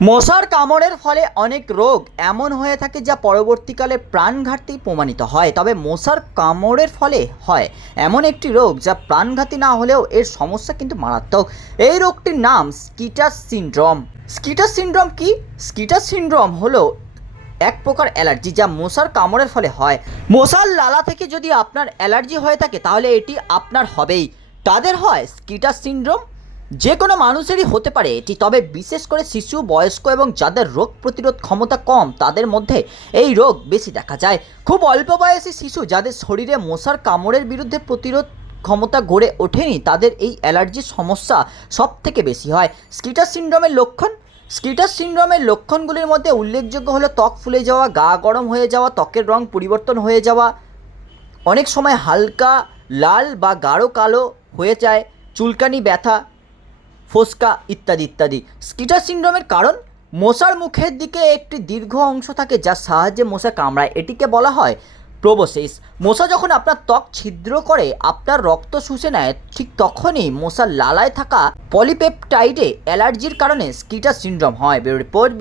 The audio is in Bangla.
মশার কামড়ের ফলে অনেক রোগ এমন হয়ে থাকে যা পরবর্তীকালে প্রাণঘাতী প্রমাণিত হয়, তবে মশার কামড়ের ফলে হয় এমন একটি রোগ যা প্রাণঘাতী না হলেও এর সমস্যা কিন্তু মারাত্মক। এই রোগটির নাম স্কিটাস সিনড্রোম। স্কিটাস সিনড্রোম কি? স্কিটাস সিনড্রোম হলো এক প্রকার অ্যালার্জি যা মশার কামড়ের ফলে হয়। মশার লালা থেকে যদি আপনার অ্যালার্জি হয়ে থাকে, তাহলে এটি আপনার হবেই। তাদের হয় স্কিটাস সিনড্রোম যে কোনো মানুষেরই হতে পারে এটি, তবে বিশেষ করে শিশু, বয়স্ক এবং যাদের রোগ প্রতিরোধ ক্ষমতা কম, তাদের মধ্যে এই রোগ বেশি দেখা যায়। খুব অল্প বয়সী শিশু যাদের শরীরে মশার কামড়ের বিরুদ্ধে প্রতিরোধ ক্ষমতা গড়ে ওঠেনি, তাদের এই অ্যালার্জির সমস্যা সব থেকে বেশি হয়। স্কিটার সিনড্রোমের লক্ষণ? স্কিটার সিনড্রোমের লক্ষণগুলির মধ্যে উল্লেখযোগ্য হলো ত্বক ফুলে যাওয়া, গা গরম হয়ে যাওয়া, ত্বকের রং পরিবর্তন হয়ে যাওয়া। অনেক সময় হালকা, লাল বা গাঢ় কালো হয়ে যায়, চুলকানি, ব্যথা ফোসকা ইত্যাদি ইত্যাদি। স্কিটার সিন্ড্রোমের কারণ? মশার মুখের দিকে একটি দীর্ঘ অংশ থাকে যার সাহায্যে মশা কামড়ায়। এটিকে বলা হয় প্রোবোসিস। মশা যখন আপনার ত্বক ছিদ্র করে, আপনার রক্ত শুষে নেয়, ঠিক তখনই মশার লালায় থাকা পলিপেপটাইডে অ্যালার্জির কারণে স্কিটার সিন্ড্রোম হয়। Bureau report